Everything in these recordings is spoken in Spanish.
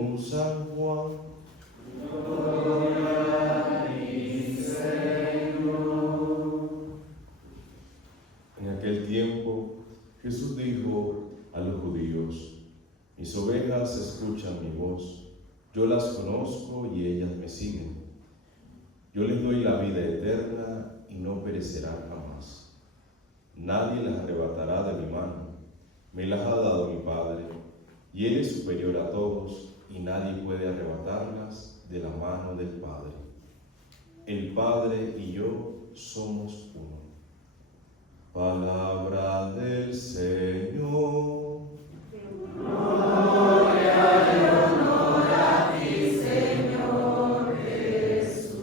según San Juan. Gloria a ti, Señor. En aquel tiempo, Jesús dijo a los judíos: mis ovejas escuchan mi voz, yo las conozco y ellas me siguen. Yo les doy la vida eterna y no perecerán jamás. Nadie las arrebatará de mi mano. Me las ha dado mi Padre, y Él es superior a todos, y nadie puede arrebatarlas de la mano del Padre. El Padre y yo somos uno. Palabra del Señor. Gloria y honor a ti, Señor Jesús.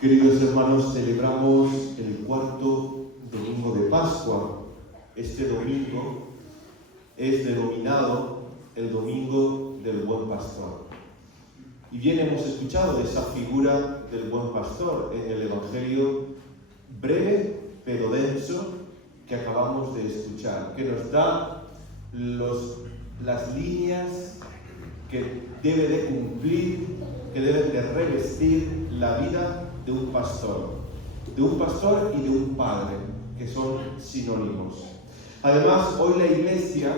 Queridos hermanos, celebramos el cuarto domingo de Pascua. Este domingo es denominado el Domingo del Buen Pastor. Y bien hemos escuchado de esa figura del Buen Pastor en el Evangelio breve pero denso que acabamos de escuchar, que nos da las líneas que debe de cumplir, que deben de revestir la vida de un pastor y de un padre, que son sinónimos. Además, hoy la Iglesia,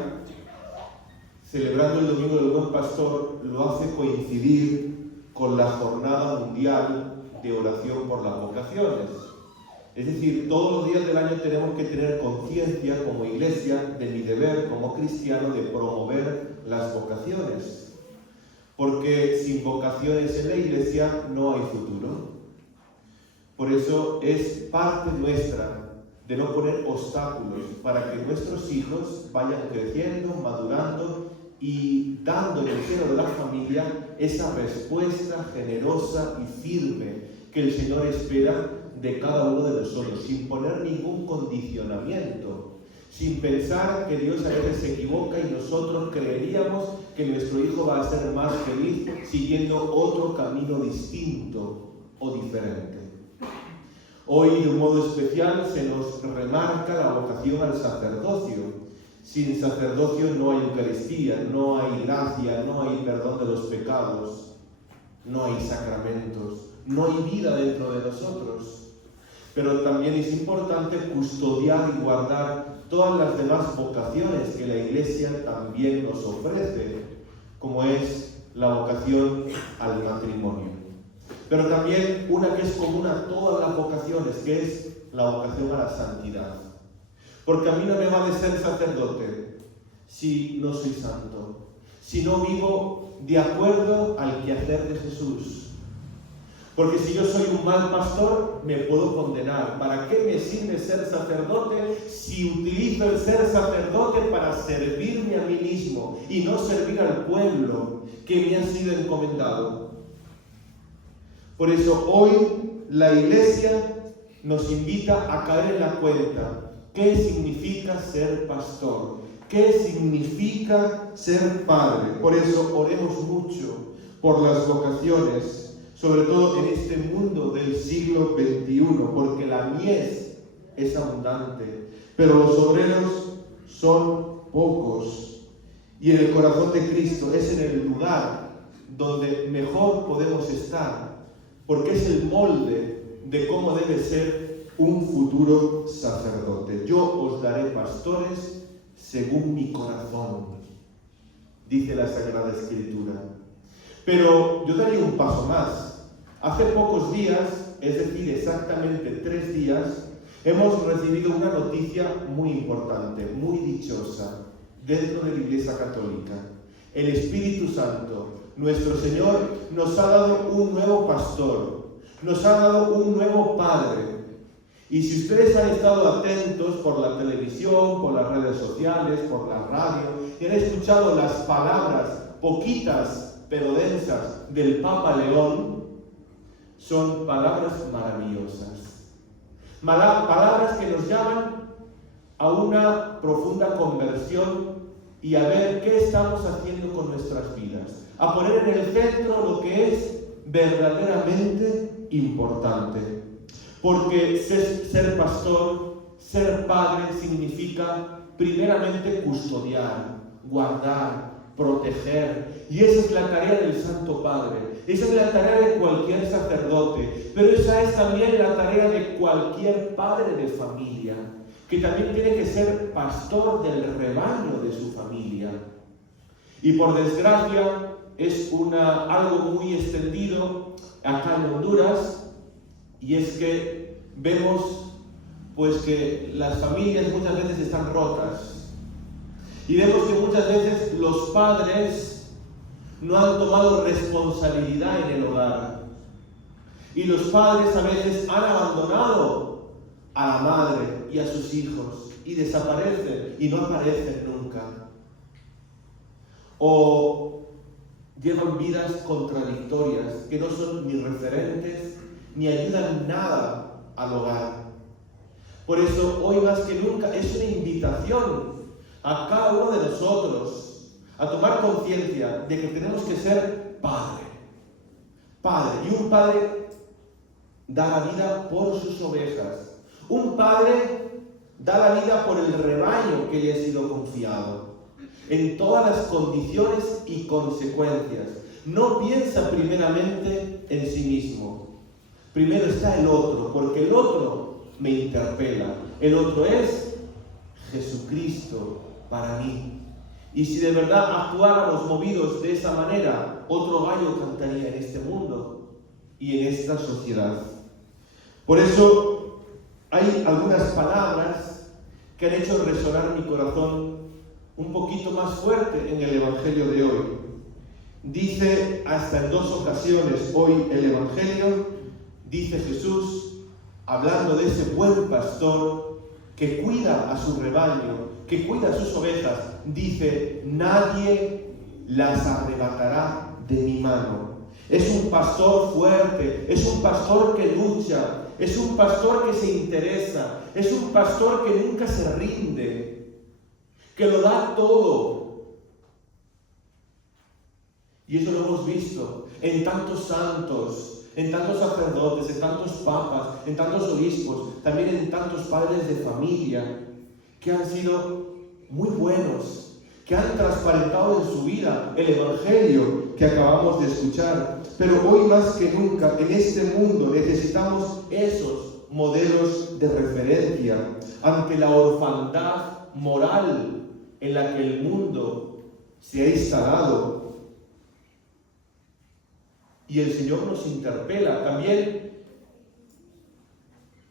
celebrando el Domingo del Buen Pastor, lo hace coincidir con la Jornada Mundial de Oración por las Vocaciones. Es decir, todos los días del año tenemos que tener conciencia como Iglesia de mi deber como cristiano de promover las vocaciones. Porque sin vocaciones en la Iglesia no hay futuro. Por eso es parte nuestra de no poner obstáculos para que nuestros hijos vayan creciendo, madurando y dando en el seno de la familia esa respuesta generosa y firme que el Señor espera de cada uno de nosotros, sin poner ningún condicionamiento, sin pensar que Dios a veces se equivoca y nosotros creeríamos que nuestro hijo va a ser más feliz siguiendo otro camino distinto o diferente. Hoy, de un modo especial, se nos remarca la vocación al sacerdocio. Sin sacerdocio no hay Eucaristía, no hay gracia, no hay perdón de los pecados, no hay sacramentos, no hay vida dentro de nosotros. Pero también es importante custodiar y guardar todas las demás vocaciones que la Iglesia también nos ofrece, como es la vocación al matrimonio. Pero también una que es común a todas las vocaciones, que es la vocación a la santidad. Porque a mí no me vale ser sacerdote si no soy santo, si no vivo de acuerdo al quehacer de Jesús. Porque si yo soy un mal pastor, me puedo condenar. ¿Para qué me sirve ser sacerdote si utilizo el ser sacerdote para servirme a mí mismo y no servir al pueblo que me ha sido encomendado? Por eso hoy la Iglesia nos invita a caer en la cuenta. ¿Qué significa ser pastor? ¿Qué significa ser padre? Por eso oremos mucho por las vocaciones, sobre todo en este mundo del siglo XXI, porque la mies es abundante, pero los obreros son pocos. Y en el corazón de Cristo es en el lugar donde mejor podemos estar, porque es el molde de cómo debe ser un futuro sacerdote. Yo os daré pastores según mi corazón, dice la Sagrada Escritura. Pero yo daría un paso más. Hace pocos días, es decir, exactamente 3 días, hemos recibido una noticia muy importante, muy dichosa, dentro de la Iglesia Católica. El Espíritu Santo, nuestro Señor, nos ha dado un nuevo pastor, nos ha dado un nuevo padre. Y si ustedes han estado atentos por la televisión, por las redes sociales, por la radio, y han escuchado las palabras, poquitas pero densas, del Papa León, son palabras maravillosas. Palabras que nos llaman a una profunda conversión y a ver qué estamos haciendo con nuestras vidas. A poner en el centro lo que es verdaderamente importante. Porque ser pastor, ser padre, significa primeramente custodiar, guardar, proteger. Y esa es la tarea del Santo Padre. Esa es la tarea de cualquier sacerdote. Pero esa es también la tarea de cualquier padre de familia, que también tiene que ser pastor del rebaño de su familia. Y por desgracia es algo muy extendido acá en Honduras, y es que vemos pues que las familias muchas veces están rotas, y vemos que muchas veces los padres no han tomado responsabilidad en el hogar, y los padres a veces han abandonado a la madre y a sus hijos y desaparecen y no aparecen nunca, o llevan vidas contradictorias que no son ni referentes ni ayudan nada al hogar. Por eso hoy más que nunca es una invitación a cada uno de nosotros a tomar conciencia de que tenemos que ser padre. Y un padre da la vida por sus ovejas. Un padre da la vida por el rebaño que le ha sido confiado, en todas las condiciones y consecuencias. No piensa primeramente en sí mismo. Primero está el otro, porque el otro me interpela. El otro es Jesucristo para mí. Y si de verdad actuáramos movidos de esa manera, otro gallo cantaría en este mundo y en esta sociedad. Por eso hay algunas palabras que han hecho resonar mi corazón un poquito más fuerte en el Evangelio de hoy. Dice hasta en 2 ocasiones hoy el Evangelio, dice Jesús, hablando de ese buen pastor que cuida a su rebaño, que cuida a sus ovejas, dice, nadie las arrebatará de mi mano. Es un pastor fuerte, es un pastor que lucha, es un pastor que se interesa, es un pastor que nunca se rinde, que lo da todo. Y eso lo hemos visto en tantos santos, en tantos sacerdotes, en tantos papas, en tantos obispos, también en tantos padres de familia, que han sido muy buenos, que han transparentado en su vida el Evangelio que acabamos de escuchar. Pero hoy más que nunca, en este mundo, necesitamos esos modelos de referencia ante la orfandad moral en la que el mundo se ha instalado. Y el Señor nos interpela. También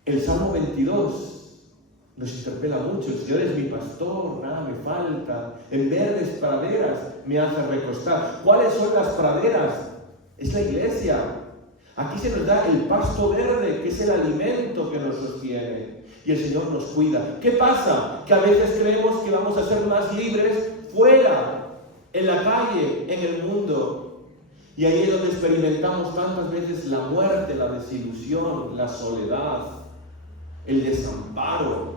el Salmo 22 nos interpela mucho. El Señor es mi pastor, nada me falta. En verdes praderas me hace recostar. ¿Cuáles son las praderas? Es la iglesia. Aquí se nos da el pasto verde, que es el alimento que nos sostiene. Y el Señor nos cuida. ¿Qué pasa? Que a veces creemos que vamos a ser más libres fuera, en la calle, en el mundo. Y ahí es donde experimentamos tantas veces la muerte, la desilusión, la soledad, el desamparo,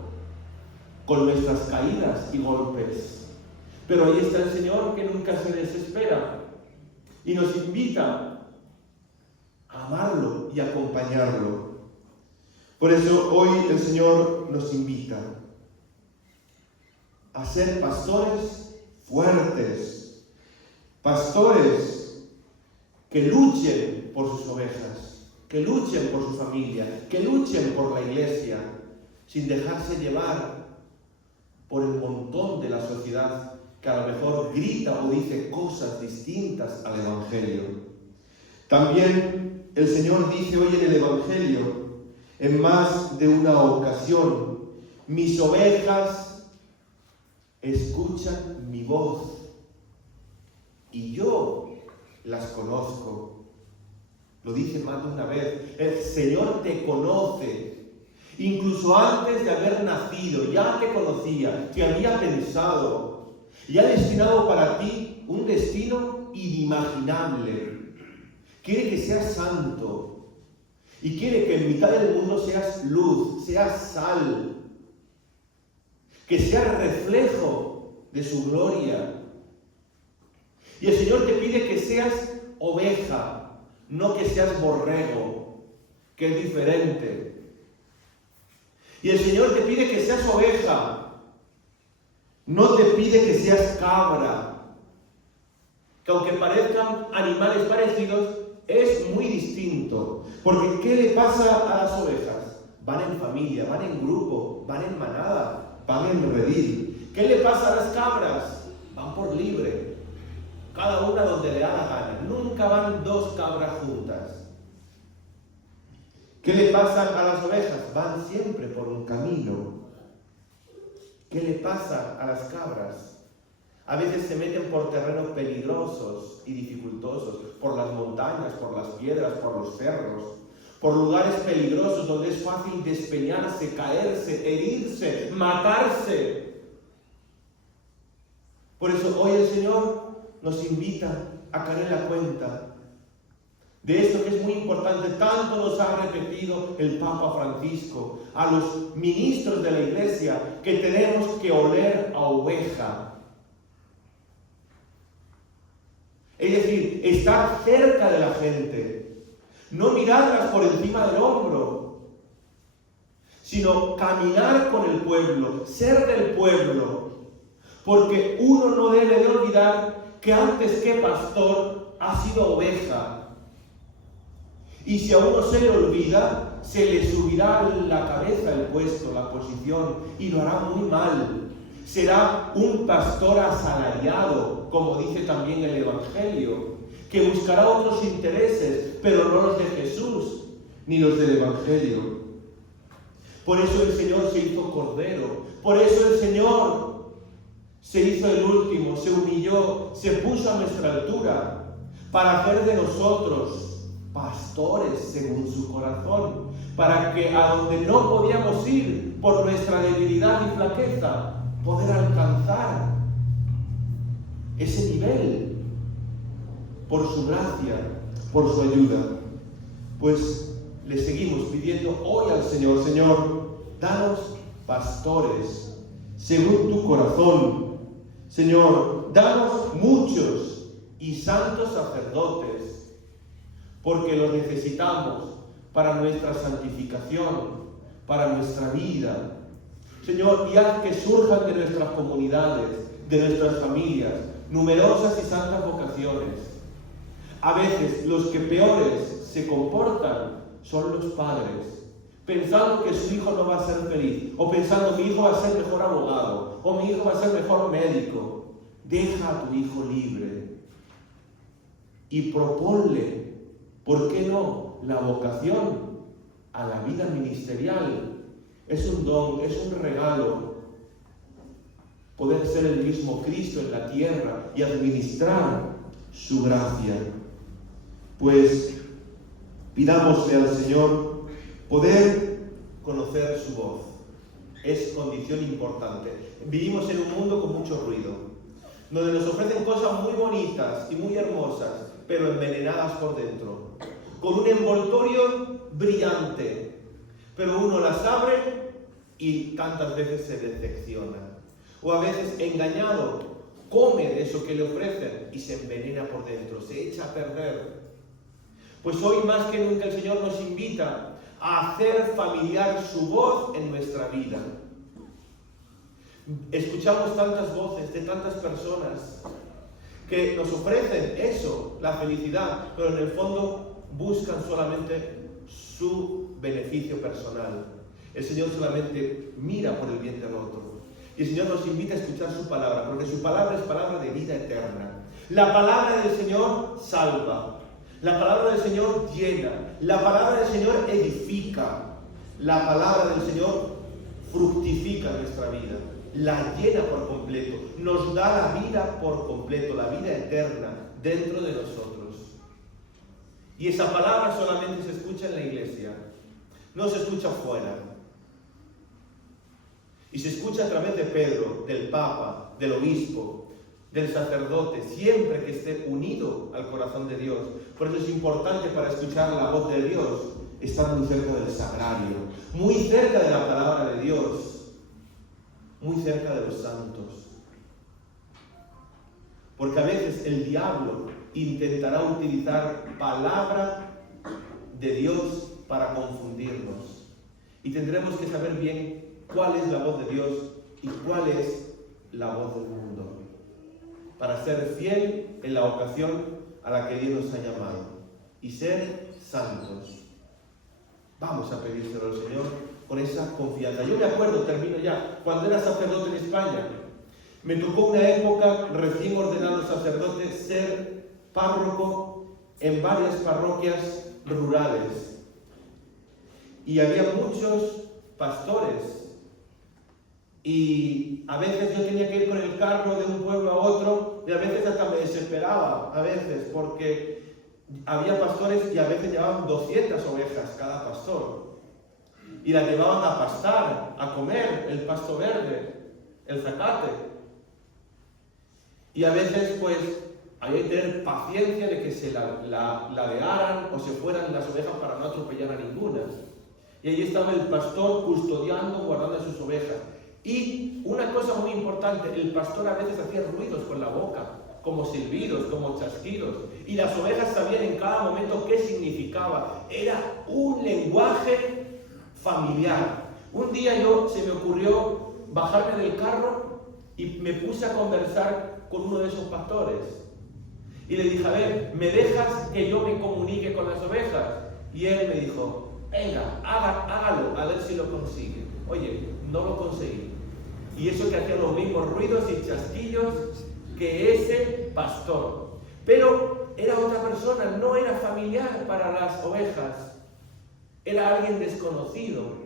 con nuestras caídas y golpes. Pero ahí está el Señor, que nunca se desespera y nos invita a amarlo y acompañarlo. Por eso hoy el Señor nos invita a ser pastores fuertes, pastores que luchen por sus ovejas, que luchen por su familia, que luchen por la iglesia, sin dejarse llevar por el montón de la sociedad que a lo mejor grita o dice cosas distintas al Evangelio. También el Señor dice hoy en el Evangelio, en más de una ocasión, mis ovejas escuchan mi voz y yo las conozco. Lo dice más de una vez. El Señor te conoce. Incluso antes de haber nacido, ya te conocía, te había pensado y ha destinado para ti un destino inimaginable. Quiere que seas santo y quiere que en mitad del mundo seas luz, seas sal, que seas reflejo de su gloria. Y el Señor te pide que seas oveja, no que seas borrego, que es diferente. Y el Señor te pide que seas oveja. No te pide que seas cabra. Que aunque parezcan animales parecidos, es muy distinto. Porque ¿qué le pasa a las ovejas? Van en familia, van en grupo, van en manada, van en redil. ¿Qué le pasa a las cabras? Van por libre. Cada una donde le da la gana. Nunca van dos cabras juntas. ¿Qué le pasa a las ovejas? Van siempre por un camino. ¿Qué le pasa a las cabras? A veces se meten por terrenos peligrosos y dificultosos, por las montañas, por las piedras, por los cerros, por lugares peligrosos donde es fácil despeñarse, caerse, herirse, matarse. Por eso hoy el Señor nos invita a caer en la cuenta de esto que es muy importante. Tanto nos ha repetido el Papa Francisco a los ministros de la Iglesia que tenemos que oler a oveja. Es decir, estar cerca de la gente, no mirarlas por encima del hombro, sino caminar con el pueblo, ser del pueblo, porque uno no debe de olvidar que antes que pastor ha sido oveja. Y si a uno se le olvida, se le subirá a la cabeza el puesto, la posición, y lo hará muy mal. Será un pastor asalariado, como dice también el Evangelio, que buscará otros intereses, pero no los de Jesús, ni los del Evangelio. Por eso el Señor se hizo cordero, por eso el Señor se hizo el último, se humilló, se puso a nuestra altura, para hacer de nosotros pastores según su corazón, para que a donde no podíamos ir por nuestra debilidad y flaqueza, poder alcanzar ese nivel por su gracia, por su ayuda. Pues le seguimos pidiendo hoy al Señor: Señor, danos pastores según tu corazón. Señor, danos muchos y santos sacerdotes, porque los necesitamos para nuestra santificación, para nuestra vida. Señor, y haz que surjan de nuestras comunidades, de nuestras familias, numerosas y santas vocaciones. A veces los que peores se comportan son los padres, pensando que su hijo no va a ser feliz, o pensando mi hijo va a ser mejor abogado, o mi hijo va a ser mejor médico. Deja a tu hijo libre y proponle, ¿por qué no?, la vocación a la vida ministerial. Es un don, es un regalo poder ser el mismo Cristo en la tierra y administrar su gracia. Pues pidámosle al Señor poder conocer su voz. Es condición importante. Vivimos en un mundo con mucho ruido, donde nos ofrecen cosas muy bonitas y muy hermosas, pero envenenadas por dentro, con un envoltorio brillante, pero uno las abre y tantas veces se decepciona, o a veces engañado come de eso que le ofrecen y se envenena por dentro, se echa a perder. Pues hoy más que nunca el Señor nos invita a hacer familiar su voz en nuestra vida. Escuchamos tantas voces de tantas personas que nos ofrecen eso, la felicidad, pero en el fondo buscan solamente su beneficio personal. El Señor solamente mira por el bien del otro. Y el Señor nos invita a escuchar su palabra, porque su palabra es palabra de vida eterna. La palabra del Señor salva. La palabra del Señor llena. La palabra del Señor edifica. La palabra del Señor fructifica nuestra vida. La llena por completo. Nos da la vida por completo, la vida eterna dentro de nosotros. Y esa palabra solamente se escucha en la iglesia. No se escucha fuera. Y se escucha a través de Pedro, del Papa, del Obispo, del sacerdote, siempre que esté unido al corazón de Dios. Por eso es importante, para escuchar la voz de Dios, estar muy cerca del sagrario, muy cerca de la palabra de Dios, muy cerca de los santos. Porque a veces el diablo intentará utilizar palabra de Dios para confundirnos. Y tendremos que saber bien cuál es la voz de Dios y cuál es la voz del mundo, para ser fiel en la ocasión a la que Dios nos ha llamado y ser santos. Vamos a pedírselo al Señor con esa confianza. Yo me acuerdo, termino ya, cuando era sacerdote en España, me tocó una época, recién ordenado sacerdote, ser párroco en varias parroquias rurales. Y había muchos pastores. Y a veces yo tenía que ir con el carro de un pueblo a otro, y a veces hasta me desesperaba, a veces, porque había pastores y a veces llevaban 200 ovejas cada pastor. Y las llevaban a pastar, a comer el pasto verde, el zacate. Y a veces, pues, había que tener paciencia de que se ladearan o se fueran las ovejas para no atropellar a ninguna. Y allí estaba el pastor custodiando, guardando a sus ovejas. Y una cosa muy importante, el pastor a veces hacía ruidos con la boca, como silbidos, como chasquidos. Y las ovejas sabían en cada momento qué significaba. Era un lenguaje familiar. Un día se me ocurrió bajarme del carro y me puse a conversar con uno de esos pastores. Y le dije, a ver, ¿me dejas que yo me comunique con las ovejas? Y él me dijo, venga, hágalo, a ver si lo consigue. Oye, no lo conseguí. Y eso que hacía los mismos ruidos y chasquillos que ese pastor. Pero era otra persona, no era familiar para las ovejas. Era alguien desconocido.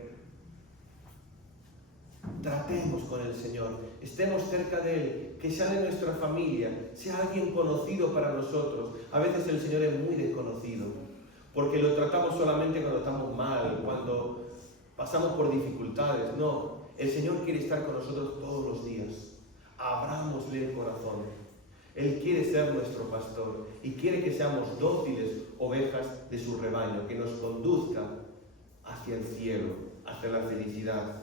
Tratemos con el Señor, estemos cerca de Él, que sea de nuestra familia, sea alguien conocido para nosotros. A veces el Señor es muy desconocido, porque lo tratamos solamente cuando estamos mal, cuando pasamos por dificultades. No, el Señor quiere estar con nosotros todos los días. Abrámosle el corazón. Él quiere ser nuestro pastor y quiere que seamos dóciles ovejas de su rebaño, que nos conduzca hacia el cielo, hacia la felicidad.